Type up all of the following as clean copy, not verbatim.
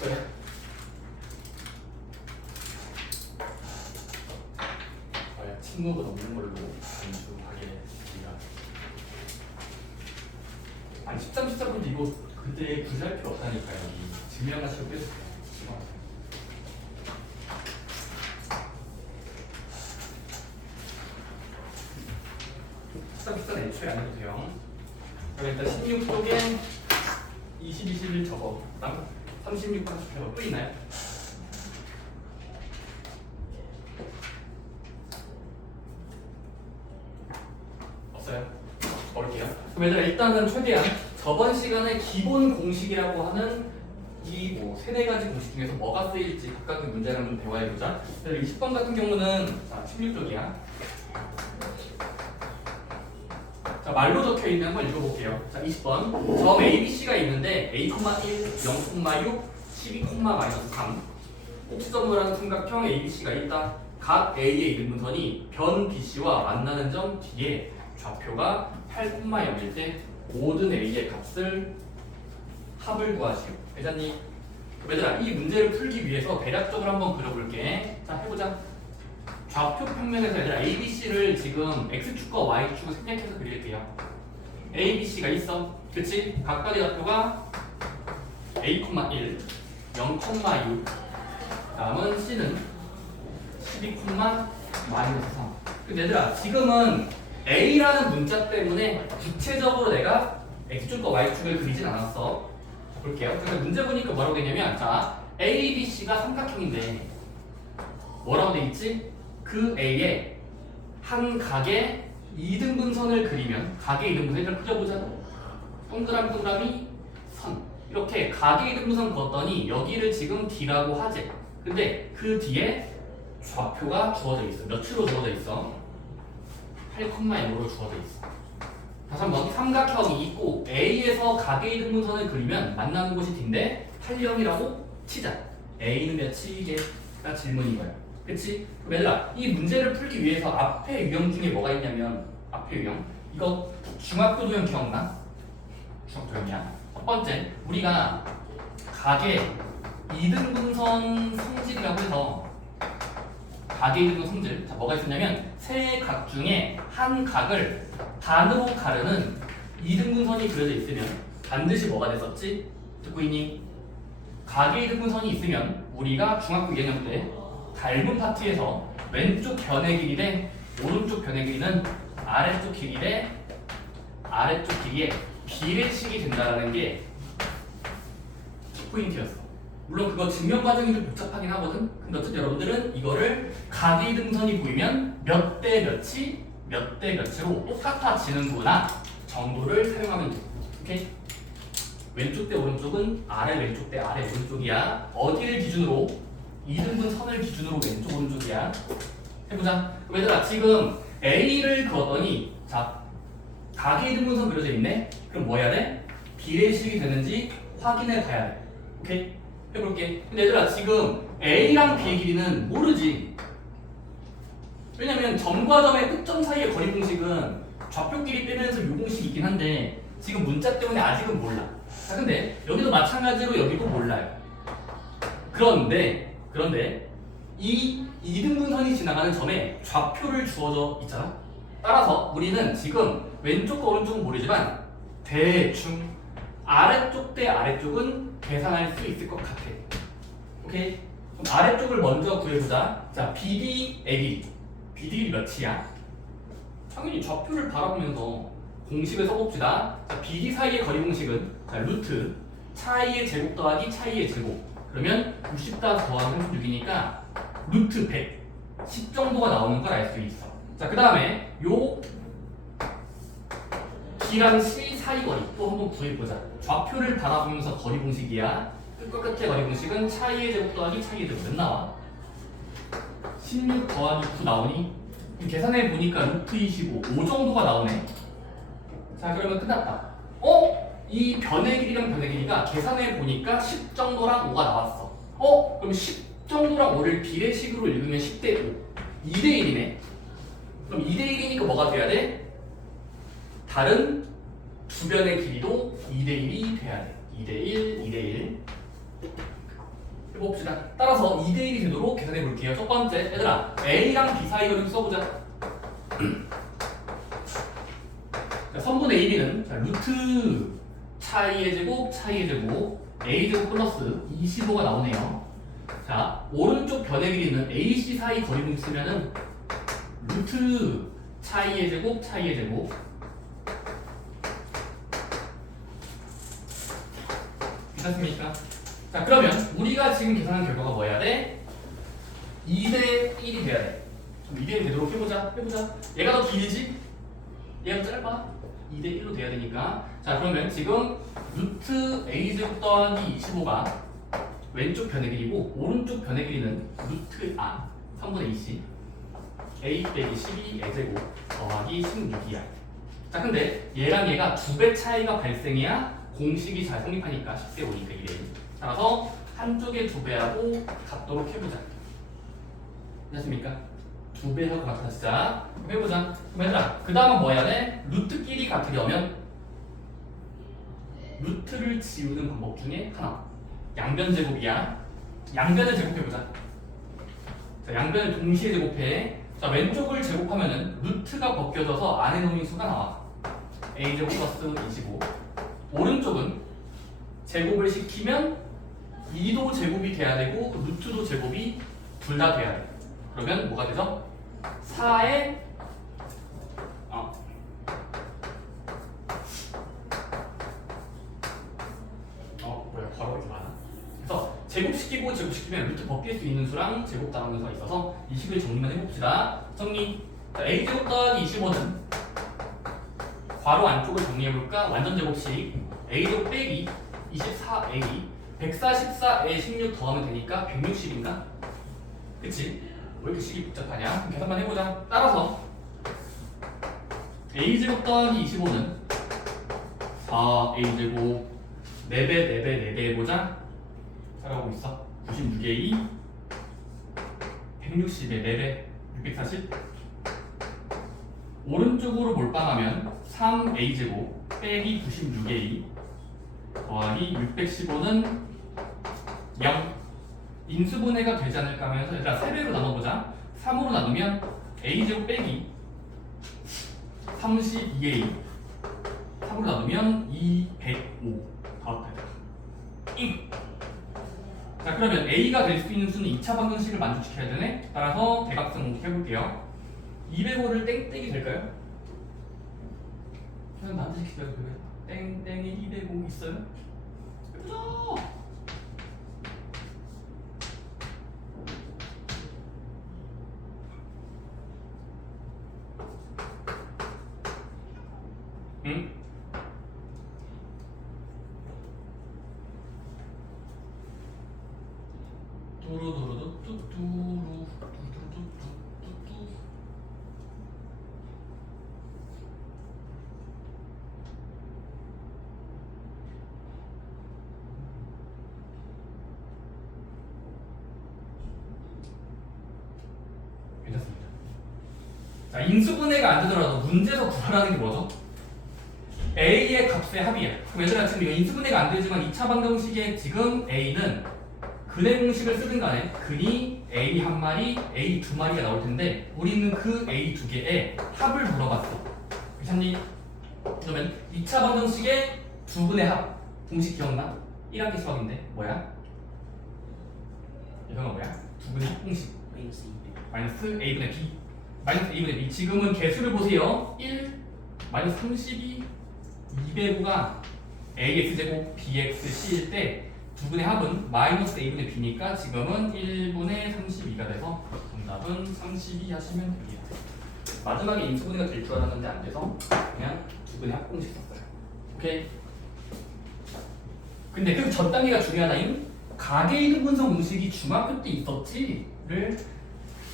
됐어요? 친구가 없는 걸로 단수하겠습니다. 아니 13, 14분도 이거 그때 굳이 할 필요 없다니까요. 증명하시고 빼주세요. 13, 14는 애초에 안 해도 돼요. 그럼 일단 16쪽에 20, 21 적어. 36 30 또 있나요? 없어요? 볼게요. 그럼 얘들아 일단은 최대한 저번 시간에 기본 공식이라고 하는 이 뭐 세네 가지 공식 중에서 뭐가 쓰일지 각각의 문제랑 좀 대화해보자. 20번 같은 경우는 자 16쪽이야. 자 말로 적혀 있는 한번 읽어볼게요. 자 20번 점 ABC가 있는데 A, 1, 0,6, 12,-3 꼭지점으로 삼각형 ABC가 있다. 각 A의 이등분선이 변 BC와 만나는 점 D에 좌표가 8,0일 때 모든 A의 값을 합을 구하시오. 회장님, 얘들아 이 문제를 풀기 위해서 대략적으로 한번 그려볼게. 자 해보자. 좌표 평면에서 얘들아 ABC를 지금 X축과 Y축을 생략해서 그릴게요. ABC가 있어. 그치? 각각의 좌표가 A, 1, 0,6 다음은 C는 12,-3 근데 얘들아 지금은 A라는 문자 때문에 구체적으로 내가 X축과 Y축을 그리진 않았어. 볼게요. 그래서 문제 보니까 뭐라고 되냐면 자 A, B, C가 삼각형인데 뭐라고 돼 있지? 그 A에 한 각의 이등분선을 그리면 각의 이등분선을 그려보자. 동그라미 선 이렇게 각의 이등분선 그었더니 여기를 지금 D라고 하지. 근데 그 뒤에 좌표가 주어져 있어. 몇으로 주어져 있어? 8,0으로 주어져 있어. 다시 한번 삼각형이 있고 A에서 각의 이등분선을 그리면 만나는 곳이 D인데 8,0이라고 치자. A는 몇이게가 질문인 거야. 그치? 그럼 얘들아 이 문제를 풀기 위해서 앞에 유형 중에 뭐가 있냐면 앞에 유형 이거 중학교 도형 기억나? 중학교 도형이야. 첫 번째 우리가 각의 이등분선 성질이라고 해서 각의 이등분선 성질 자 뭐가 있었냐면 세 각 중에 한 각을 반으로 가르는 이등분선이 그려져 있으면 반드시 뭐가 됐었지? 듣고 있니? 각의 이등분선이 있으면 우리가 중학교 2학년 때 닮은 파트에서 왼쪽 변의 길이 대 오른쪽 변의 길이는 아래쪽 길이 대 아래쪽 길이의 비례식이 된다는 게 포인트였어. 물론 그거 증명 과정이 좀 복잡하긴 하거든. 근데 어쨌든 여러분들은 이거를 각의 등선이 보이면 몇 대 몇이 몇 대 몇으로 똑같아지는구나 정도를 사용하면 돼. 오케이? 왼쪽 대 오른쪽은 아래 왼쪽 대 아래 오른쪽이야. 어디를 기준으로? 이등분선을 기준으로 왼쪽 오른쪽이야. 해보자. 얘들아 지금 A를 그었더니 자 각의 이등분선 그려져 있네. 그럼 뭐 해야 돼? 비례식이 되는지 확인해 봐야 돼. 오케이? 해볼게. 근데 얘들아 지금 A랑 B의 길이는 모르지. 왜냐면 점과 점의 끝점 사이의 거리 공식은 좌표끼리 빼면서 요 공식이 있긴 한데 지금 문자 때문에 아직은 몰라. 자 근데 여기도 마찬가지로 여기도 몰라요. 그런데 이 이등분선이 지나가는 점에 좌표를 주어져 있잖아. 따라서 우리는 지금 왼쪽과 오른쪽은 모르지만 대충 아래쪽 대 아래쪽은 계산할 수 있을 것 같아. 오케이? 그럼 아래쪽을 먼저 구해보자. 자, BD, AB. BD 몇이야? 당연히 좌표를 바라보면서 공식을 써봅시다. 자, BD 사이의 거리 공식은 자, 루트 차이의 제곱 더하기 차이의 제곱. 그러면 60 더하기 36이니까 루트 100. 10 정도가 나오는 걸 알 수 있어. 자, 그 다음에 요 B랑 C 사이 거리 또 한번 구해보자. 좌표를 바라보면서 거리 공식이야. 끝과 끝의 거리 공식은 차이의 제곱 더하기 차이의 제곱 몇 나와? 16 더하기 9 나오니? 계산해 보니까 루트 25, 5 정도가 나오네. 자 그러면 끝났다. 이 변의 길이랑 변의 길이가 계산해 보니까 10 정도랑 5가 나왔어. 그럼 10 정도랑 5를 비례식으로 읽으면 10대 5, 2대 1이네. 그럼 2대 1이니까 뭐가 돼야 돼? 다른 두 변의 길이도 2대1이 돼야 돼. 2대1, 2대1. 해봅시다. 따라서 2대1이 되도록 계산해 볼게요. 첫 번째, 얘들아, A랑 B 사이 거리 써보자. 선분의 AB는 루트 차이의 제곱, 차이의 제곱, A제곱 플러스 25가 나오네요. 자, 오른쪽 변의 길이는 AC 사이 거리분 쓰면은 루트 차이의 제곱, 차이의 제곱. 괜찮습니까? 자, 그러면 우리가 지금 계산한 결과가 뭐 해야 돼? 2대1이 돼야 돼. 2대1 되도록 해보자. 얘가 더 길지? 얘가 더 짧아? 2대1로 돼야 되니까. 자, 그러면 지금 루트 a제곱 더하기 25가 왼쪽 변의 길이고 오른쪽 변의 길이는 루트 3분의 2c a 빼기 12 a제곱 더하기 16이야. 자, 근데 얘랑 얘가 2배 차이가 발생해야 공식이 잘 성립하니까 10대 5니까 2대1. 따라서 한쪽에 2배하고 같도록 해보자. 됐습니까? 2배하고 같아지자. 해보자. 그럼 얘들아, 그 다음은 뭐 해야 돼? 루트끼리 같으려면 루트를 지우는 방법 중에 하나. 양변 제곱이야. 양변을 제곱해보자. 자, 양변을 동시에 제곱해. 자, 왼쪽을 제곱하면은 루트가 벗겨져서 안에 놓인 수가 나와. a제곱 플러스 25. 오른쪽은 제곱을 시키면 2도 제곱이 돼야 되고 루트도 제곱이 둘 다 돼야 돼. 그러면 뭐가 되죠? 4의 뭐야, 괄호가 이렇게 많아? 그래서 제곱시키고 제곱시키면 루트 벗길 수 있는 수랑 제곱 당하는 수가 있어서 이 식을 정리만 해봅시다. 정리. 자, a제곱 더하기 25는 괄호 안쪽을 정리해볼까? 완전 제곱식 a제곱 빼기 24a 144에 16 더하면 되니까 160인가? 그치? 왜 이렇게 식이 복잡하냐? 계산만 해보자. 따라서 a제곱 더하기 25는 4a제곱 4배 4배 4배 해보자. 잘하고 있어. 96에 2 160에 4배 640. 오른쪽으로 몰빵하면 3a제곱 빼기 96에 2 더하기 615는 0. 인수분해가 되지 않을까 하면서 얘들아 3배로 나눠보자. 3으로 나누면 a제곱 빼기 32a 3으로 나누면 205 다 합니다. 자, 그러면 a가 될 수 있는 수는 2차 방정식을 만족시켜야 되네. 따라서 대각선 공식해볼게요. 205를 땡땡이 될까요? 그냥 만족시켜야 돼요. 땡땡이 205 있어요? 예쁘죠? 응? 뚜루두루두 뚜뚜루 뚜뚜뚜뚜뚜. 괜찮습니다. 자, 인수분해가 안 되더라도 문제에서 구하라는 게 뭐죠? a의 값의 합이야. 그럼 얘들아, 지금 이거 인수분해가 안 되지만 2차 방정식에 지금 a는 근의 공식을 쓰든 간에 근이 a 한 마리, a 두 마리가 나올 텐데 우리는 그 a 두 개의 합을 물어봤어. 괜찮니? 그러면 2차 방정식의 두 분의 합 공식 기억나? 1학기 수학인데 뭐야? 이거는 뭐야? 두 분의 합 공식 마이너스 a분의 b 마이너스 a분의 b. 지금은 개수를 보세요. 1 마이너스 32 209가 ax제곱 bxc일 때 두 분의 합은 마이너스 a분의 b니까 지금은 1분의 32가 돼서 정답은 32 하시면 됩니다. 마지막에 인수분해가 될 줄 알았는데 안 돼서 그냥 두 분의 합 공식 썼어요. 오케이? 근데 그 전 단계가 중요하다인 가계이등 분석 공식이 중학교 때 있었지를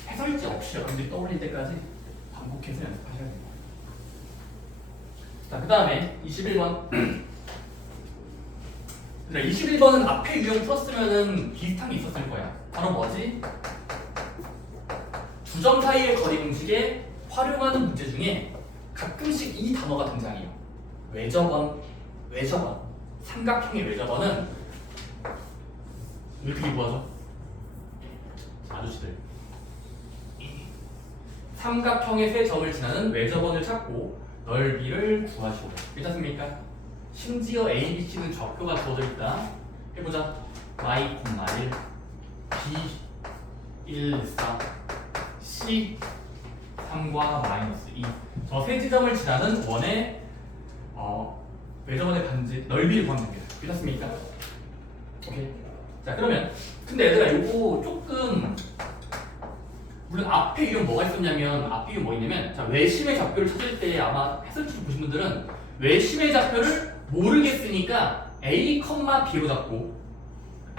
해설지 없이 여러분들이 떠올릴 때까지 반복해서 연습하셔야 됩니다. 자, 그 다음에 21번. 21번은 앞에 유형 풀었으면은 비슷한 게 있었을 거야. 바로 뭐지? 두 점 사이의 거리 공식에 활용하는 문제 중에 가끔씩 이 단어가 등장해요. 외접원 삼각형의 외접원은 어떻게 구하죠? 아저씨들 삼각형의 세 점을 지나는 외접원을 찾고 넓이를 구하시오. 괜찮습니까? 심지어 A, B, C는 좌표가 주어져 있다. 해보자. y, 1, b, 1, 4, c, 3과 마이너스 2. 저 세 지점을 지나는 원의 외접원의 반지 넓이를 구하면 됩니다. 괜찮습니까? 오케이. 자 그러면 근데 얘들아 이거 조금 물론 앞에 이름 뭐가 있었냐면 앞에 이름 뭐 있냐면 자 외심의 좌표를 찾을 때 아마 해설집 보신 분들은 외심의 좌표를 모르겠으니까 A, B로 잡고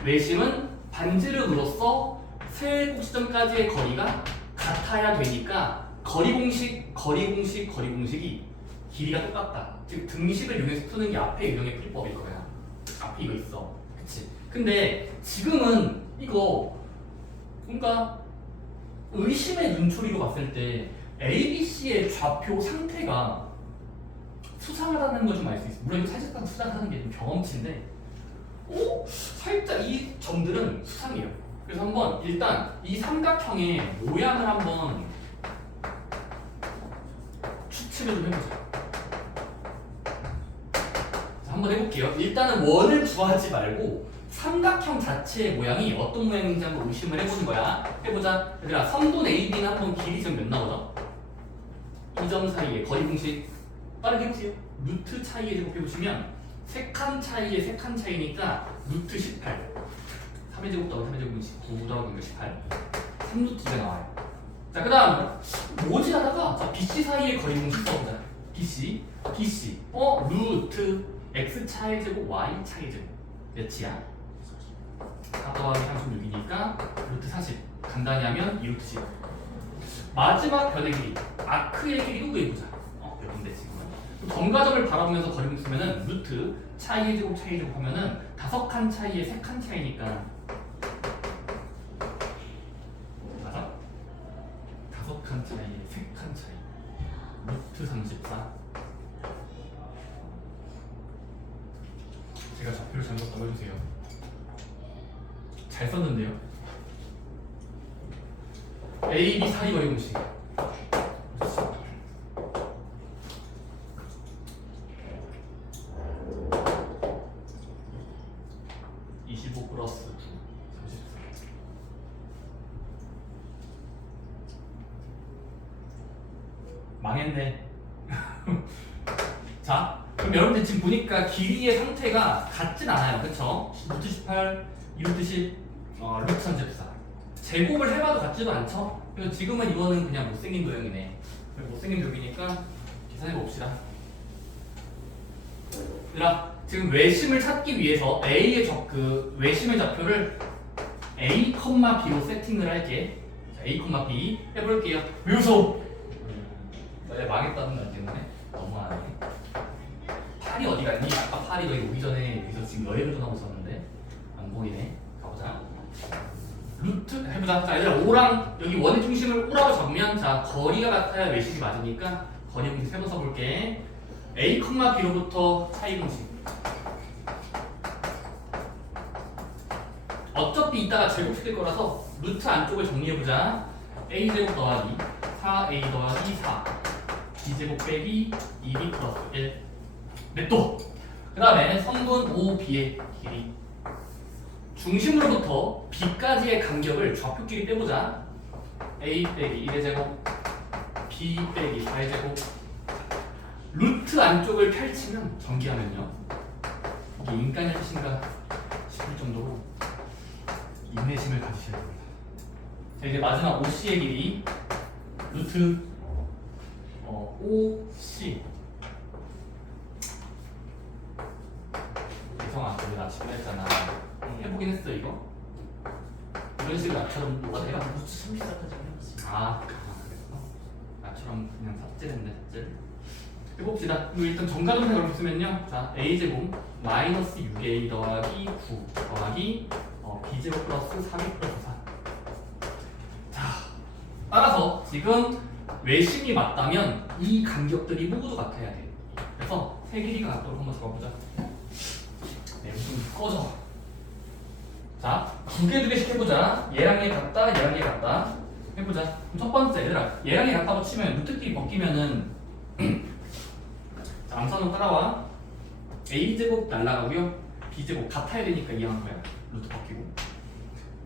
외심은 반지름으로서 세 꼭지점까지의 거리가 같아야 되니까 거리 공식이 길이가 똑같다. 즉 등식을 이용해서 푸는 게 앞에 유형의 풀이법일 거야. 앞에 이거 있어. 그치? 근데 지금은 이거 뭔가 의심의 눈초리로 봤을 때 ABC의 좌표 상태가 수상하다는 걸 좀 알 수 있어. 물론 이거 사실상 수상하는 게 좀 경험치인데 살짝 이 점들은 수상해요. 그래서 한번 일단 이 삼각형의 모양을 한번 추측을 좀 해보자. 자, 한번 해볼게요. 일단은 원을 구하지 말고 삼각형 자체의 모양이 어떤 모양인지 한번 의심을 해보는 거야. 해보자. 얘들아, 선분 AB는 한번 길이 지금 몇 나오죠? 이 점 사이에 거리 공식 빠르게 해보세요. 루트 차이의 제곱 해보시면 세 칸 차이의 세 칸 차이니까 루트 18. 3의 제곱 더하기 3의 제곱은 19 더하기 18. 3루트 2가 나와요. 자, 그 다음 뭐지 하다가 자, BC 사이의 거리 공식 써보자. BC 루트 X 차의 제곱 Y 차의 제곱 몇이야? 4 더하기 36이니까 루트 40. 간단히 하면 2루트 10. 마지막 변의 길이 아크의 길이도 구해보자. 몇 인데 지금은 점과점을 바라보면서 거리 공식 쓰면은 루트 차이의 제곱 차이의 제곱 하면은 5칸 차이의 3칸 차이니까 맞아? 5칸 차이의 3칸 차이 루트 34. 제가 좌표를 잘못 넣어주세요. 잘 썼는데요. A, B 사이 거리 공식 25 플러스 9 34. 망했네. 자, 그럼 여러분들 지금 보니까 길이의 상태가 같진 않아요. 그쵸? 루트 18, 2루트 10, 루트 34. 제곱을 해봐도 같지도 않죠? 그래서 지금은 이거는 그냥 못생긴 도형이네. 못생긴 도형이니까 계산해 봅시다. 얘들아, 지금 외심을 찾기 위해서 A의 외심의 좌표를 A, B로 세팅을 할게. 자, A, B 해볼게요. 묘소! 나 망했다는 거 알겠네. 너무하네. 팔이 어디 갔니? 아까 팔이 너희 오기 전에 여기서 지금 여행을 좀 하고 있었는데 안 보이네. 가보자. 루트 해보자. 자, 얘들아 5랑 여기 원의 중심을 O라고 잡으면 자 거리가 같아야 외심이 맞으니까 거리 공식 세번 써볼게. A, B로부터 차이 공식. 어차피 이따가 제곱시킬 거라서 루트 안쪽을 정리해보자. A제곱 더하기 4A 더하기 4 B제곱 빼기 2B 플러스 1 넷도. 그 다음에 선분 OB의 길이 중심으로부터 B까지의 간격을 좌표끼리 빼보자. A 빼기 1의 제곱 B 빼기 4의 제곱. 루트 안쪽을 펼치면 전개하면요 이게 인간의 뜻인가 싶을 정도로 인내심을 가지셔야 됩니다. 자, 이제 마지막 OC의 길이 루트 OC. 예성아 우리 나 지금 했잖아. 해보긴 했어 이거? 이런 식으로 나처럼 뭐가 돼요? 루트 34까지 해봤어요. 아 그랬어? 나처럼 그냥 삽질했네 삽질. 해봅시다. 그럼 일단 정가동사 그렇게 쓰면요. 자, A제곱 마이너스 6A 더하기 9 더하기 B제곱 플러스 3A 플러스 4. 자, 따라서 지금 외심이 맞다면 이 간격들이 모두 같아야 돼. 그래서 세 길이가 같도록 한번 적어보자. 네, 좀 꺼져. 자, 두 개씩 해보자. 얘랑 얘 같다, 얘랑 얘 같다. 해보자. 그럼 첫 번째, 얘들아, 얘랑 얘 같다고 치면 루트끼리 바뀌면은 자, 암산으로 따라와. a제곱 날라가고요. b제곱 같아야 되니까 이해한 거야. 루트 바뀌고.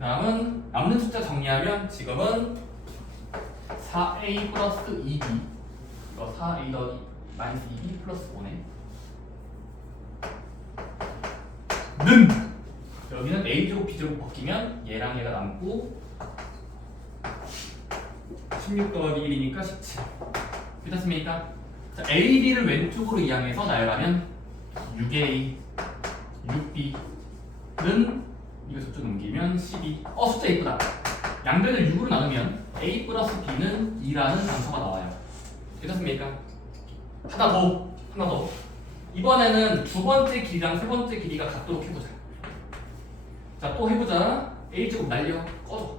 다음은 남는 숫자 정리하면 지금은 4a 플러스 2b 이거 4a 더하기 마이너스 2b 플러스 5네. 는 여기는 a제곱 b제곱 바뀌면 얘랑 얘가 남고 16 더하기 1이니까 17 됐습니까? 자, a, b를 왼쪽으로 이항해서 나열하면 6a 6b는 이거 저쪽 넘기면 12 숫자 이쁘다. 양변을 6으로 나누면 a 플러스 b는 2라는 단서가 나와요. 됐습니까? 하나 더. 이번에는 두 번째 길이랑 세 번째 길이가 같도록 해보자. 자, 또 해보자. a제곱 날려 꺼져.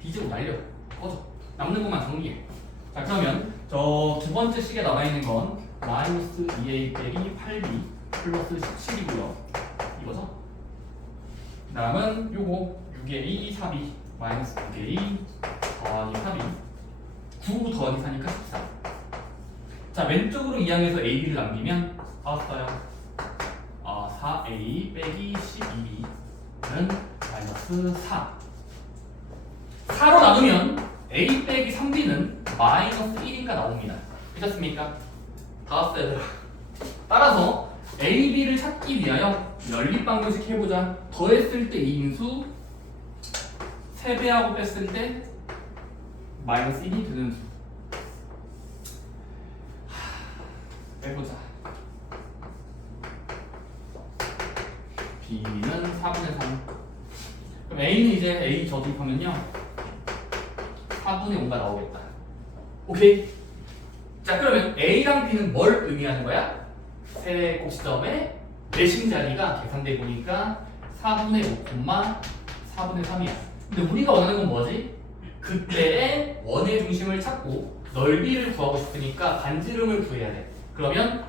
b제곱 날려 꺼져. 남는 것만 정리해. 자, 그러면 저 두 번째 식에 남아있는 건 마이너스 2a 빼기 8b 플러스 17이고요 이거죠? 그 다음은 요거 6a 4b 마이너스 6a 더하기 4b 9 더하기 4니까 14. 자, 왼쪽으로 이항해서 ab를 남기면 나왔어요. 4a 빼기 12b는 마이너스 4. 4로 나누면 a 빼기 3b는 마이너스 1인가 나옵니다. 되셨습니까? 다 왔어요, 얘들아. 따라서 a, b를 찾기 위하여 연립방정식 해보자. 더했을 때 2인수, 세배하고 뺐을 때 마이너스 1이 되는 수. 빼보자. b는 4분의 3. 그럼 a는 이제 a 저집하면요 4분의 5가 나오겠다. 오케이? 자, 그러면 a랑 b는 뭘 의미하는 거야? 세 꼭지점의 내심 자리가 계산돼 보니까 4분의 5, 4분의 3이야. 근데 우리가 원하는 건 뭐지? 그때의 원의 중심을 찾고 넓이를 구하고 싶으니까 반지름을 구해야 돼. 그러면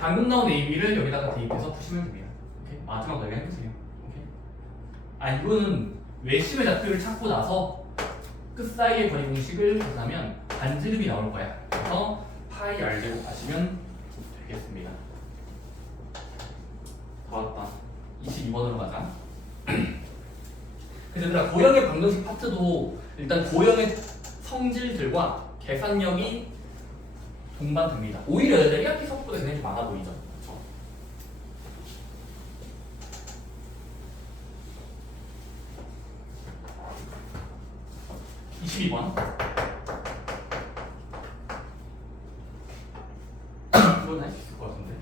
방금 나온 AB를 여기다가 대입해서 푸시면 됩니다. 오케이? 마지막 넓이 해보세요. 오케이? 이거는 외심의 좌표를 찾고 나서 끝 사이의 거리 공식을 계산하면 반지름이 나올 거야. 그래서 파이 r제곱 하시면 되겠습니다. 다 왔다. 22번으로 가자. 그래서 얘들아, 고형의 방정식 파트도 일단 고형의 성질들과 계산력이 동반됩니다. 오히려 얘들 1학기 수업보다 굉장히 좀 많아 보이죠? 그렇죠? (22번) 이건 할 수 있을 것 같은데.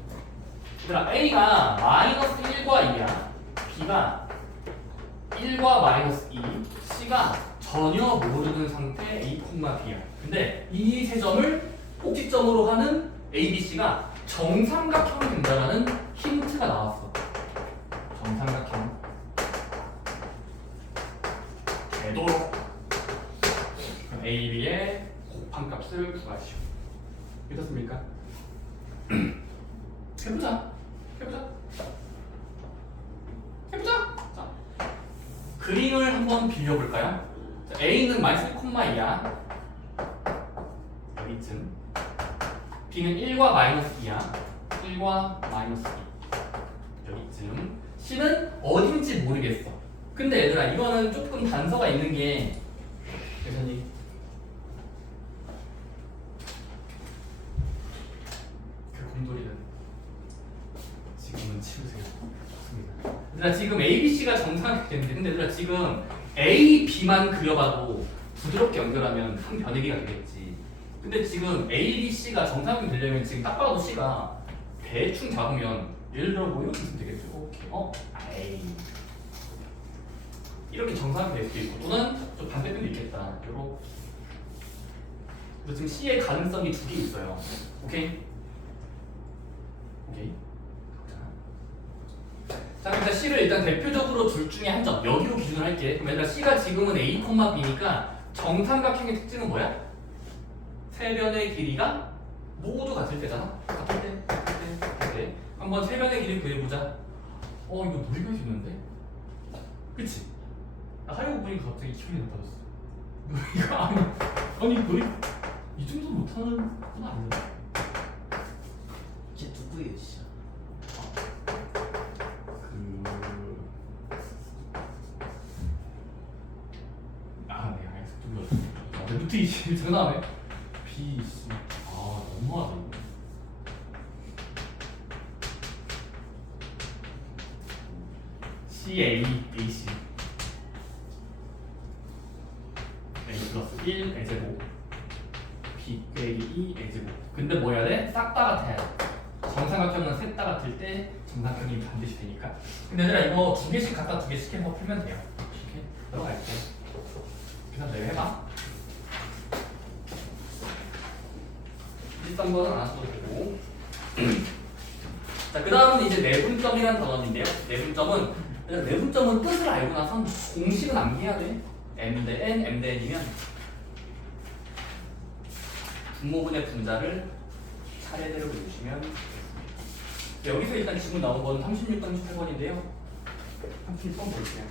얘들아, A가 마이너스 1과 2야. B가 1과 마이너스 2, C가 전혀 모르는 상태 A, B야. 근데 이 세 점을 꼭지점으로 하는 A, B, C가 정삼각형이 된다는 힌트가 나왔어. 정삼각형. 되도록 그럼 A, B의 곱한값을 구하시오. 됐습니까? 해보자. 자, 그림을 한번 빌려볼까요? 자, A는 마이너스 1,2야. 여기쯤. B는 1과 마이너스 2야. 1과 마이너스 2. 여기쯤. C는 어딘지 모르겠어. 근데 얘들아, 이거는 조금 단서가 있는 게 대선님 그 곰돌이는 지금은 치우세요. 좋습니다. 얘들아, 지금 A, B, C가 정상이 되는데, 근데 얘들아, 지금 A, B만 그려봐도 부드럽게 연결하면 한 변의기가 되겠지. 근데 지금 A, B, C가 정상이 되려면 지금 딱 봐도 C가 대충 잡으면 예를 들어 뭐 이렇게 있으면 되겠죠. 오케이. 이렇게 정상이 될 수도 있고, 또는 좀 반대편도 있겠다. 요렇게. 지금 C의 가능성이 두 개 있어요. 오케이? 자, 그러니까 C를 일단 대표적으로 둘 중에 한 점, 여기로 기준을 할게. 그럼 얘들아, C가 지금은 A, B니까 정삼각형의 특징은 뭐야? 세 변의 길이가 모두 같을 때잖아. 같을 때. 네. 한번 세 변의 길이 구해보자. 이거 머리가 있는데? 그치? 하려고 보니까 갑자기 기분이 나빠졌어. 이거 아니 머리 이 정도 못하는 건 아닌데. 걔 누구예요 진짜? 네, 알겠어. 누구였어? 내 루트 20 장난해? B, C. 너무하다 이거. C, A, A, C. A 플러스 1, A제곱. B 빼기 2, A제곱. 근데 뭐 해야 돼? 싹 다 같아야 돼. 정삼각형은 셋 다 같을 때 정삼각형이 반드시 되니까. 근데 얘들아 이거 두 개씩 갖다 두 개씩 해서 풀면 돼요. 이렇게 들어갈게. 그냥 내가 해봐. 13번은 안 써도 되고. 자, 그 다음은 이제 내분점이라는 단원인데요. 내분점은 뜻을 알고 나선 공식은 암기해야 돼. m 대 n, m 대 n이면 분모분의 분자를 차례대로 그려주시면 여기서 일단 지금 나온 건 36번, 38번인데요. 36번 볼게요.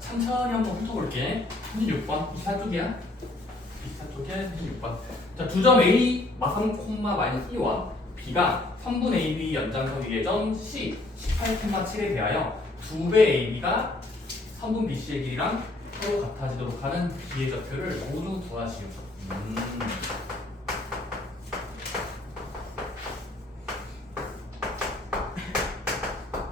천천히 한번 훑어볼게. 36번, 24쪽이야. 24쪽에 36번. 자, 두 점 A 마삼 콤마 마이너스 2와 B가 선분 AB 연장선 위의 점 C 18,7에 대하여 두 배 AB가 선분 BC의 길이랑 서로 같아지도록 하는 B의 좌표를 모두 구하시오.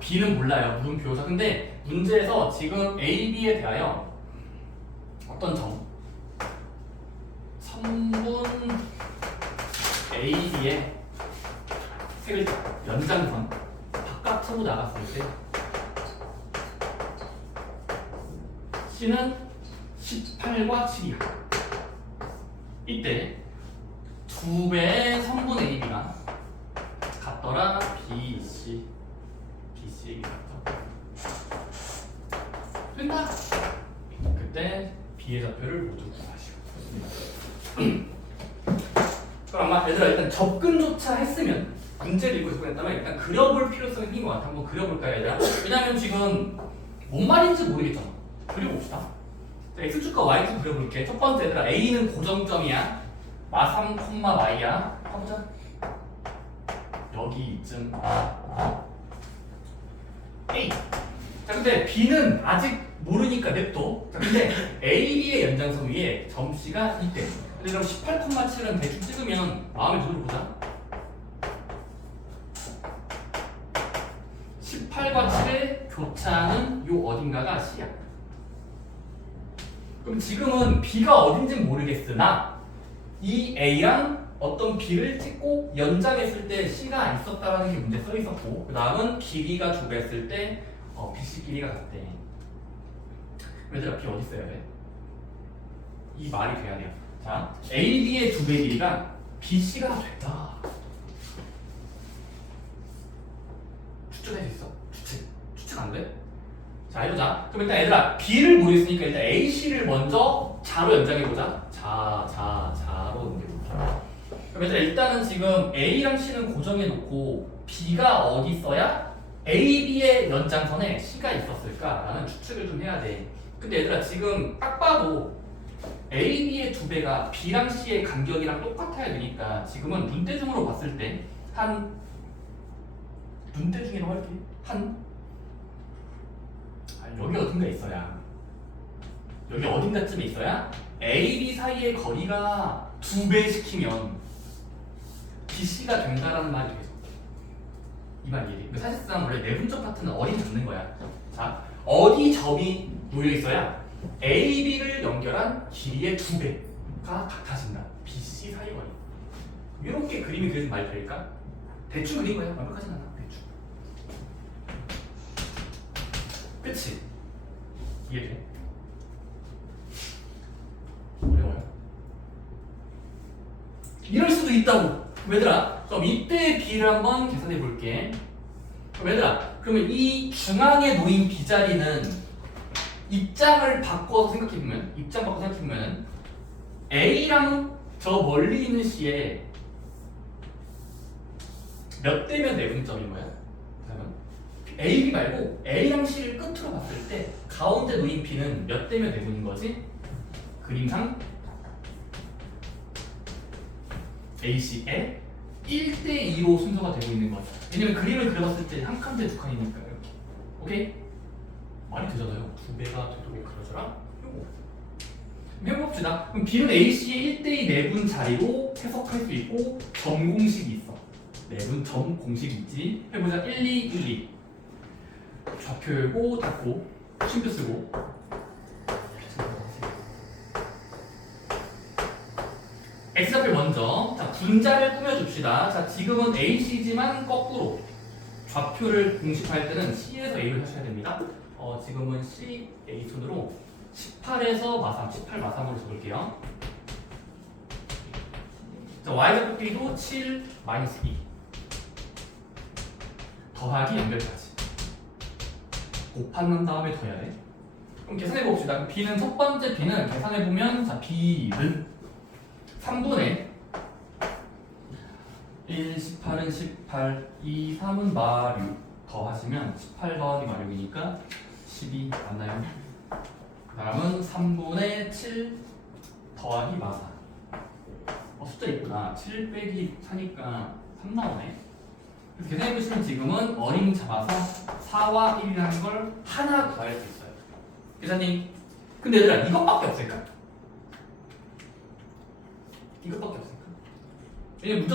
B는 몰라요. 물음표죠. 근데 문제에서 지금 AB에 대하여 어떤 점? 선분 AB의 세 글자 연장선 바깥으로 나갔을 때 C는 18과 7이야. 이때 두 배의 선분 AB가 같더라. BC BC의 같죠. 된다. 그때 B의 좌표를 모두 구하시오. 그럼 아마 얘들아 일단 접근조차 했으면 문제를 읽고 접근했다면 일단 그려볼 필요성이 있는 것 같아. 한번 그려볼까요, 얘들아? 왜냐면 지금 뭔 말인지 모르겠잖아. 그려봅시다. 자, X축과 Y축 그려볼게. 첫 번째 얘들아 A는 고정점이야. 마3, Y야. 가보자. 여기 이쯤 A. 자, 근데 B는 아직 모르니까 냅둬. 자, 근데 AB의 연장선 위에 점 C가 이때. 근데 그럼 18,7은 대충 찍으면 마음의 눈으로 보자. 18과 7의 교차는 요 어딘가가 C야. 그럼 지금은 B가 어딘지 모르겠으나 이 A랑 어떤 B를 찍고 연장했을 때 C가 있었다라는 게 문제 써 있었고, 그 다음은 길이가 두 배 했을 때 BC 길이가 같대. 얘들아 B 어디 써야 돼? 이 말이 돼야 돼요. 자, AB의 두 배 길이가 BC가 됐다. 추측할 수 있어? 추측 안 돼? 자, 해보자. 그럼 일단 얘들아 B를 모르겠으니까 일단 AC를 먼저 자로 연장해보자. 자로 연결해보자. 그럼 얘들아 일단은 지금 A랑 C는 고정해놓고 B가 어디 있어야 AB의 연장선에 C가 있었을까라는 추측을 좀 해야 돼. 근데 얘들아 지금 딱 봐도 AB의 두 배가 B랑 C의 간격이랑 똑같아야 되니까 지금은 눈대중으로 봤을 때 한 눈대중이라고 할게. 여기 어딘가 있어야 여기 어딘가쯤에 있어야 AB 사이의 거리가 두 배 시키면 BC가 된다라는 말이 계속 이 말이에요. 사실상 원래 내분점 파트는 어디 잡는 거야. 자, 어디 점이 놓여 있어야 AB를 연결한 길이의 두 배가 같아진다. BC 사이 거리. 이렇게 그림이 그려진 말이 될까? 대충 그린 거야. 완벽하진 않아. 대충. 그치? 이해돼? 어려워요? 이럴 수도 있다고. 얘들아 그럼 이때 B를 한번 계산해 볼게. 그럼 얘들아, 그러면 이 중앙에 놓인 B 자리는 입장 바꿔서 생각해보면 A랑 저 멀리 있는 C에 몇 대면 내분점인 거야? 그러면 A, B 말고 A랑 C를 끝으로 봤을 때 가운데 놓인 B는 몇 대면 내분인 거지? 그림상 AC에 1대2로 순서가 되고 있는 거죠. 왜냐면 그림을 그려봤을 때 한 칸 대 두 칸이니까 이렇게. 오케이? 말이 되잖아요. 두 배가 되도록 그려줘라. 요거. 해봅시다. 그럼 B는 AC의 1대2 내분 자리로 해석할 수 있고 점 공식이 있어. 내분 점 공식이 있지. 해보자. 1, 2, 1, 2. 좌표 열고 닫고 쉼표 쓰고. X좌표 먼저. 자, 분자를 꾸며줍시다. 자, 지금은 AC지만 거꾸로 좌표를 공식화할 때는 C에서 A를 하셔야 됩니다. 지금은 C, A 순으로 18에서 마삼, 18 마삼으로 적을게요. 자, Y좌표 B도 7 마이너스 2 더하기 연결까지 곱한 다음에 더해야 돼. 그럼 계산해 봅시다. B는 첫 번째 B는 계산해 보면 자, B는 3분의 1, 18은 18, 2, 3은 마6 더하시면 18 더하기 마6이니까 12 맞나요? 그 다음은 3분의 7 더하기 마4 숫자 있구나. 7 빼기 4니까 3 나오네. 그래서 계산해보시면 지금은 어림 잡아서 4와 1이라는 걸 하나 구할 수 있어요. 계산님, 근데 얘들아 이것밖에 없을까? 이것밖에 없을까? 왜냐면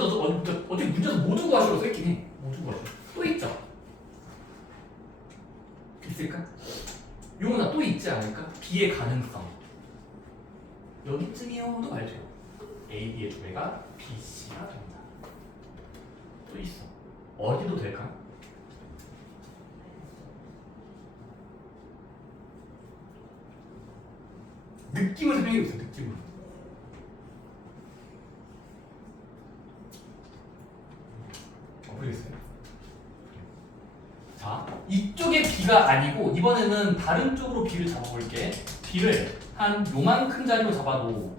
어떻게 문제에서 모두 구하시라고 써있긴 해. 모두 구하시라. 또 있죠? 있을까? 요거나 또 있지 않을까? B의 가능성. 여기쯤이요도 말돼요. A, B의 두 배가 B, C가 된다. 또 있어. 어디도 될까? 느낌을 설명해보세요. 느낌으로. 모르겠어요. 자, 이쪽에 B가 아니고 이번에는 다른 쪽으로 B를 잡아볼게. B를 한 요만큼 자리로 잡아도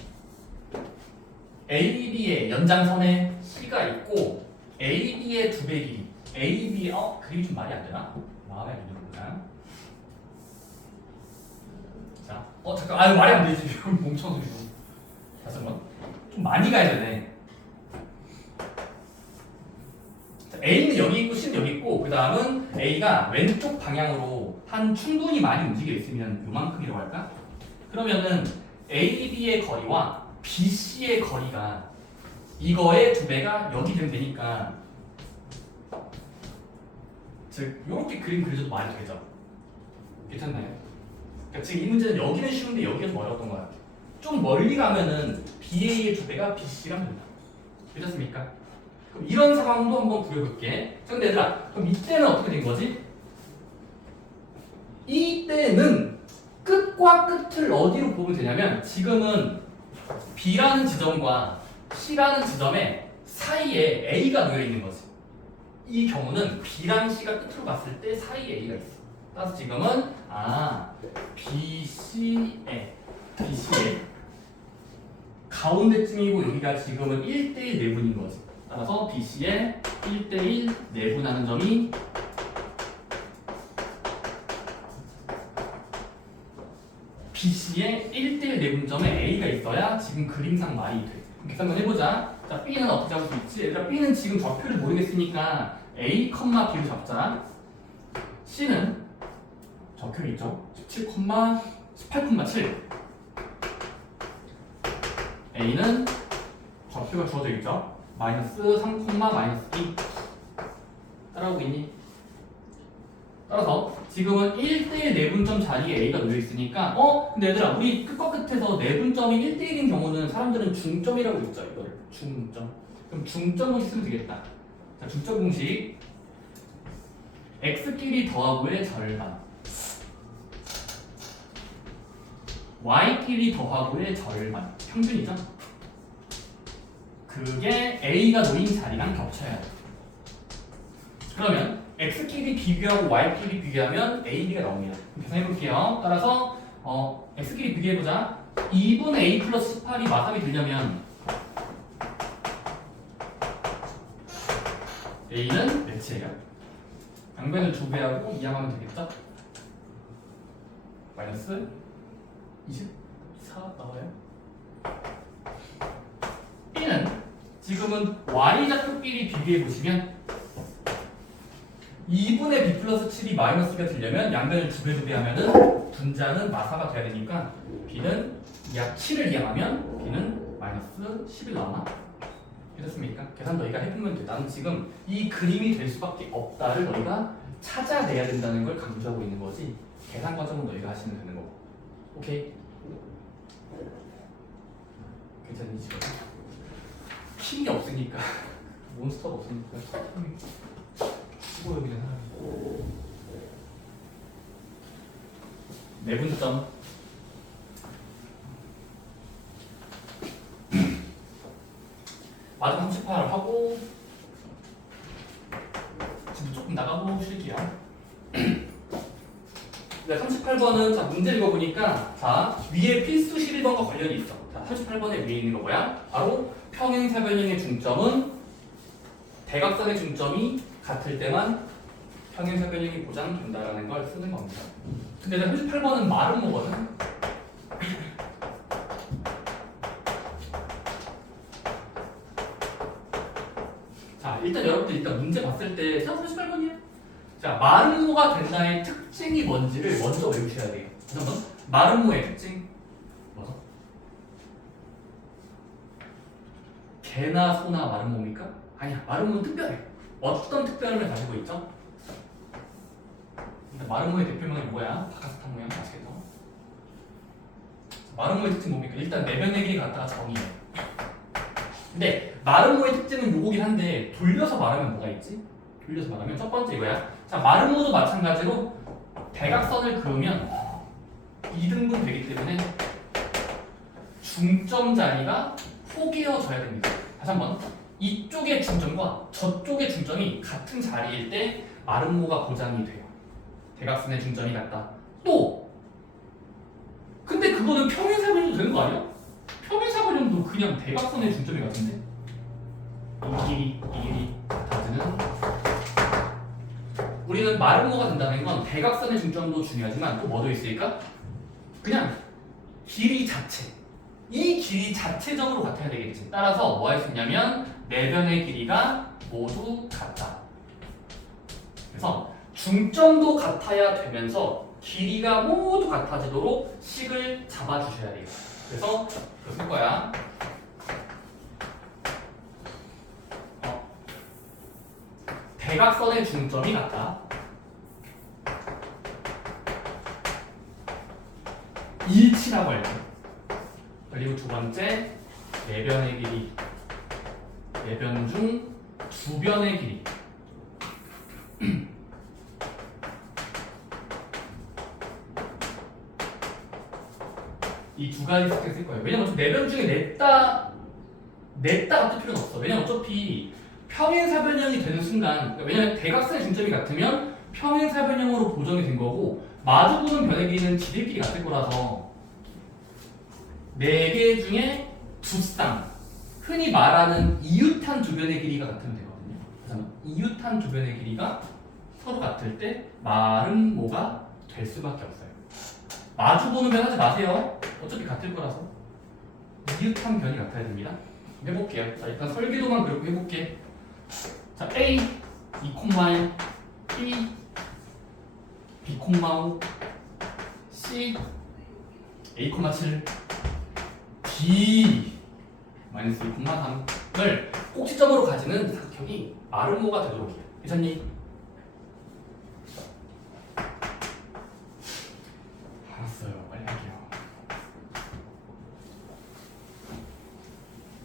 AB의 연장선에 C가 있고 AB의 두 배 길이 AB 그림이 좀 말이 안 되나? 마음에 안 들어볼까? 자, 잠깐, 말이 안 되지. 멍청한 소리 좀. 다시 한번. 좀 많이 가야 되네. 자, A는 여기 있고 C는 여기 있고 그 다음은 A가 왼쪽 방향으로 한 충분히 많이 움직여 있으면 요만큼이라고 할까? 그러면은 AB의 거리와 BC의 거리가 이거의 두 배가 여기 되면 되니까 즉 이렇게 그림 그려줘도 말이 되죠? 괜찮나요? 그러니까 지금 이 문제는 여기는 쉬운데 여기가 좀 어려웠던 거야. 좀 멀리 가면은 BA의 두 배가 BC가 된다. 괜찮습니까? 그럼 이런 상황도 한번 구해볼게. 근데 얘들아, 그럼 이때는 어떻게 된 거지? 이때는 끝과 끝을 어디로 보면 되냐면 지금은 B라는 지점과 C라는 지점의 사이에 A가 놓여 있는 거지. 이 경우는 B랑 C가 끝으로 봤을 때 사이에 A가 있어. 따라서 지금은 BC에 가운데쯤이고 여기가 지금은 1대1 내분인 거지. 따라서 BC에 1대1 내분하는 점이 BC에 1대1 내분점에 A가 있어야 지금 그림상 말이 돼. 그럼 계산 한번 해보자. 자, B는 어떻게 잡을 수 있지? 얘들아, B는 지금 좌표를 모르겠으니까 A, B를 잡자. C는 좌표 있죠? 18,7. A는 좌표가 주어져 있죠? 마이너스 3, 마이너스 2. 따라오고 있니? 따라서 지금은 1대1 내분점 자리에 A가 놓여 있으니까 근데 얘들아 우리 끝과 끝에서 내분점이 1대1인 경우는 사람들은 중점이라고 읽죠. 이거를 중점. 그럼 중점 공식 쓰면 되겠다. 자, 중점 공식 X끼리 더하고의 절반 Y끼리 더하고의 절반 평균이죠. 그게 A가 놓인 자리랑 겹쳐야 돼. 그러면 X끼리 비교하고 Y끼리 비교하면 A, B가 나옵니다. 계산해볼게요. 따라서 X끼리 비교해보자. 2분의 A 플러스 18이 마삼이 되려면 A는 몇이에요? 양변을 2배하고 이항하면 되겠죠? 마이너스 24 나와요. B는 지금은 Y좌표끼리 비교해보시면 2분의 B 플러스 7이 마이너스가 되려면 양변을 2배 하면은 분자는 마사가 돼야 되니까 B는 약 7을 이항하면 B는 마이너스 11 나오나? 됐습니까? 계산 너희가 해보면 돼. 나는 지금 이 그림이 될 수밖에 없다를 너희가 찾아내야 된다는 걸 강조하고 있는 거지. 계산 과정은 너희가 하시면 되는 거고. 오케이? 괜찮니 지금? 힘이 없으니까 몬스터가 없으니까 수고욕이는 사람이 내분점 마지막 38 하고 지금 조금 나가보실게요. 네, 38번은 자 문제 읽어보니까 자 위에 필수 11번과 관련이 있어. 자 38번에 위에 있는 거 뭐야? 바로 평행사변형의 중점은 대각선의 중점이 같을 때만 평행사변형이 보장된다라는 걸 쓰는 겁니다. 근데 38번은 말은 뭐거든? 자 일단 여러분들 일단 문제 봤을 때 자 38번이에요. 자 마름모가 된다의 특징이 뭔지를 먼저 외우셔야 돼요. 다시 한번 마름모의 특징 뭐죠? 개나 소나 마름모입니까? 아니야 마름모는 특별해. 어떤 특별함을 가지고 있죠? 일단 마름모의 대표명이 뭐야? 바카스탄 모양 아시겠죠? 마름모의 특징 뭡니까? 일단 내면의 길이 갖다가 정의해. 근데 마름모의 특징은 요거긴 한데 돌려서 말하면 뭐가 있지? 돌려서 말하면 첫 번째 이거야. 자 마름모도 마찬가지로 대각선을 그으면 2등분 되기 때문에 중점 자리가 포개어져야 됩니다. 다시 한번 이쪽의 중점과 저쪽의 중점이 같은 자리일 때 마름모가 보장이 돼요. 대각선의 중점이 같다. 또 근데 그거는 평행사변형도 되는 거 아니야? 평행사변형도 그냥 대각선의 중점이 같은데 이 길이 같아지는 우리는 마름모가 된다는 건 대각선의 중점도 중요하지만 또 뭐도 있을까? 그냥 길이 자체 이 길이 자체적으로 같아야 되겠지. 따라서 뭐 할 수 있냐면 내변의 길이가 모두 같다. 그래서 중점도 같아야 되면서 길이가 모두 같아지도록 식을 잡아주셔야 돼요. 그래서 이거 쓸 거야. 대각선의 중점이 같다. 일치라고 할게. 그리고 두 번째 내변의 길이 내변 중 두 변의 길이 이 두 가지 스택 쓸 거예요. 왜냐면 내변 중에 냈다 같을 필요는 없어. 왜냐면 어차피 평행사변형이 되는 순간 왜냐면 대각선의 중점이 같으면 평행사변형으로 보정이 된 거고 마주보는 변의 길이는 지들끼리 같을 거라서 4개 중에 두 쌍 흔히 말하는 이웃한 두 변의 길이가 같으면 되거든요. 그래서 이웃한 두 변의 길이가 서로 같을 때 마름모가 될 수밖에 없어요. 마주보는 변 하지 마세요. 어차피 같을 거라서 이웃한 변이 같아야 됩니다. 해볼게요. 자 일단 설계도만 그렇게 해볼게. 자 A 2,1 B B, 5 C A,7 D 마이너스 2,3을 꼭지점으로 가지는 사각형이 마름모가 되도록 해요. 괜찮니? 알았어요. 빨리 할게요.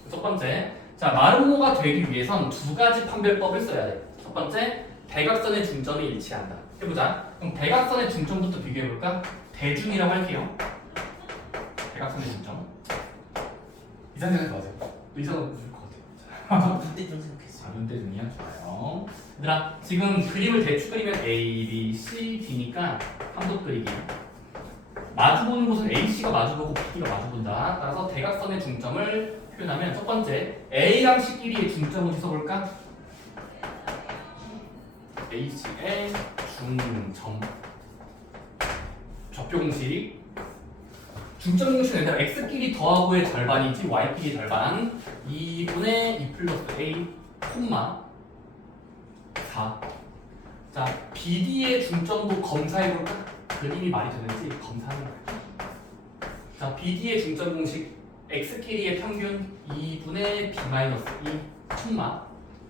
첫 번째, 자 마름모가 되기 위해선 두 가지 판별법을 써야 돼. 첫 번째, 대각선의 중점이 일치한다. 해보자. 그럼 대각선의 중점부터 비교해볼까? 대중이라고 할게요. 대각선의 중점. 이상 생각하지 마세요. 이상은 무슨 것 같아요. 자, 그때 좀 생각했어요. 눈대 중이야? 좋아요. 얘들아 지금 그림을 대충 그리면 A, B, C, D니까 함도 그리기. 마주보는 곳은 AC가 마주보고 BD가 마주본다. 따라서 대각선의 중점을 표현하면 첫 번째 A랑 C끼리의 중점을 써볼까? AC의 중점 좌표 공식 중점 공식은 얘들아 X끼리 더하고의 절반이지 Y끼리 절반 2분의 2 플러스 A 콤마 4. 자, BD의 중점도 검사해볼까? 그림이 말이 되는지 검사하는 거예요. 자, BD의 중점 공식 X끼리의 평균 2분의 B-2 콤마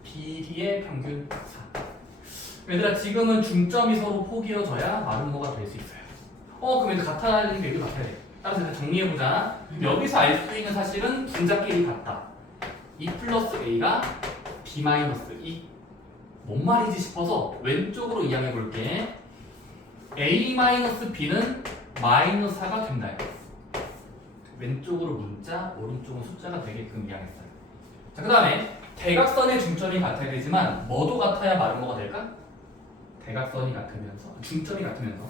BD의 평균 4. 얘들아 지금은 중점이 서로 포개어져야 마름모가 될 수 있어요. 그럼 얘들 같아야 얘도 같아야 돼. 따라서 일단 정리해보자. 여기서 알 수 있는 사실은 분자끼리 같다. 2 플러스 A가 B-2. 뭔 말이지 싶어서 왼쪽으로 이양해볼게. A-B는 마이너스 4가 된다. 왼쪽으로 문자, 오른쪽은 숫자가 되게끔 이양했어요. 자, 그 다음에 대각선의 중점이 같아야 되지만 뭐도 같아야 마름모가 될까? 대각선이 같으면서 중점이 같으면서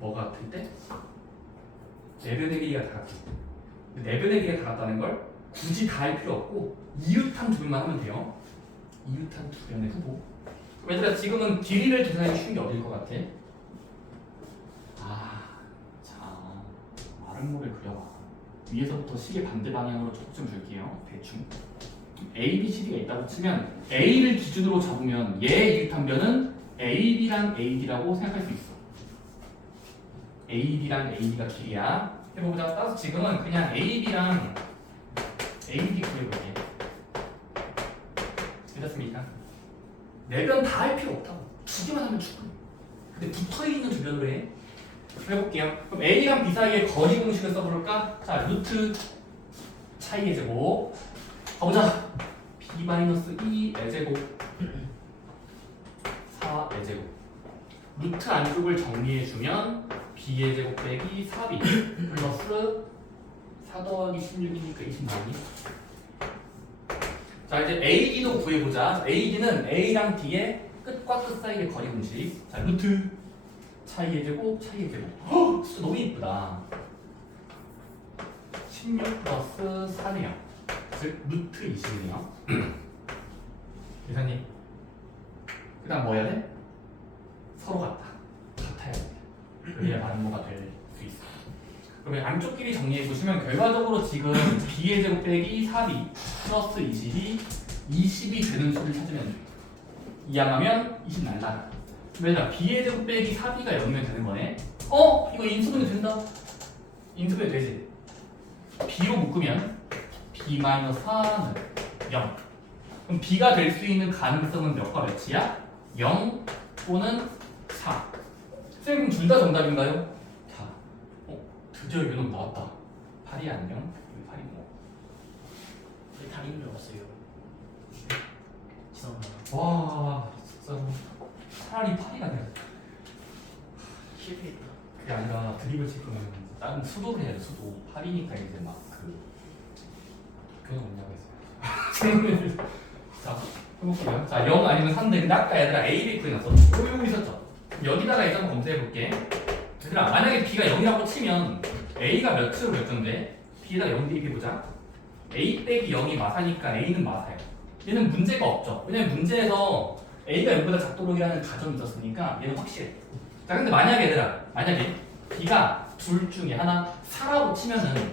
뭐가 같을 때? 내변의 길이가 다 같을 때. 내변의 길이가 다 같다는 걸 굳이 다 할 필요 없고 이웃한 두 변만 하면 돼요. 이웃한 두 변의 후보. 얘들아 지금은 길이를 계산하기 쉬운 게 어딜 것 같아? 자 마름모를 그려봐. 위에서부터 시계 반대 방향으로 초점 줄게요. 대충 A, B, C, D가 있다고 치면 A를 기준으로 잡으면 얘 이웃한 변은 A, B랑 A, D라고 생각할 수 있어. A, B랑 A, D가 길이야. 해보자. 따라서 지금은 그냥 A, B랑 A, D 구해볼게. 괜찮습니까? 네 변 다 할 필요 없다고. 두 개만 하면 충분해. 근데 붙어있는 두 변으로 해. 해볼게요. 그럼 A랑 B 사이의 거리 공식을 써볼까? 자, 루트 차이의 제곱. 가보자. B-2의 제곱 4의 제곱. 루트 안쪽을 정리해주면 B의 제곱 빼기 4B 플러스 4 더하기 16이니까 20 나오니? 자 이제 AD도 구해보자. AD는 A랑 D의 끝과 끝 사이의 거리 공식. 자 루트 차이의 제곱 차이의 제곱. 헉! 진짜 너무 이쁘다. 16 플러스 4네요. 즉 루트 20이네요. 계산님 그 다음 뭐 해야 돼? 서로 같아야 돼. 그래야 마름모가 될 수 있어. 그러면 안쪽 길이 정리해보시면 결과적으로 지금 B의 제곱 빼기 4B 플러스 20이 되는 수를 찾으면 돼요. 이항하면 20 날라가. 왜냐 B의 제곱 빼기 4B가 0이면 되는 거네. 이거 인수분해 된다. 인수분해 되지. B로 묶으면 B-4는 0. 그럼 B가 될 수 있는 가능성은 몇과 몇이야? 0 또는 4. 선생님 둘 다 정답인가요? 자, 드디어 이놈 나왔다. 8이 안녕. 8이 뭐? 왜 다리는 없어요? 죄송합니다. 와, 진짜 차라리 8이가 돼. 실패했다. 그게 아니라 드립을 칠 거면 다른 수도를 해야 돼. 수도 8이니까 이제 막 그건 없냐고 했어요. 자, 해볼게요. 자, 0 아니면 3인데 근데 아까 얘들아 A, B 구해놨어. 요거 있었죠? 여기다가 이제 한번 검사해볼게. 얘들아 만약에 B가 0이라고 치면 A가 몇으로 결정돼? B에다 0 대입해보자. A 빼기 0이 마사니까 A는 마사예요. 얘는 문제가 없죠. 왜냐면 문제에서 A가 0보다 작도록이라는 가정이 있었으니까 얘는 확실해. 자 근데 만약에 얘들아 만약에 B가 둘 중에 하나 4라고 치면은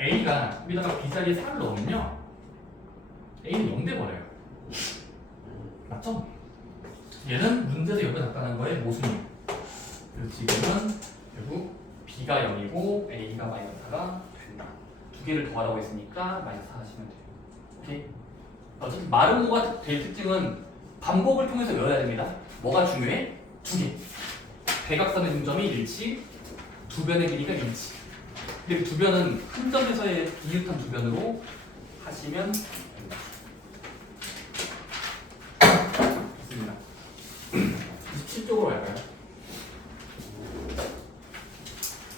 A가 여기다가 B 자리에 4를 넣으면요 A는 0 돼버려요. 맞죠? 얘는 문제에서 옆에 작다는 거에 모순이에요. 그래서 지금은 결국 B가 0이고 A가 마이너스가 된다. 두 개를 더하라고 했으니까 마이너스 4 하시면 돼요. 오케이? 어쨌든 마름모가 될 특징은 반복을 통해서 외워야 됩니다. 뭐가 중요해? 두 개. 대각선의 중점이 일치, 두 변의 길이가 일치. 근데 그 두 변은 한 점에서의 이웃한 두 변으로 하시면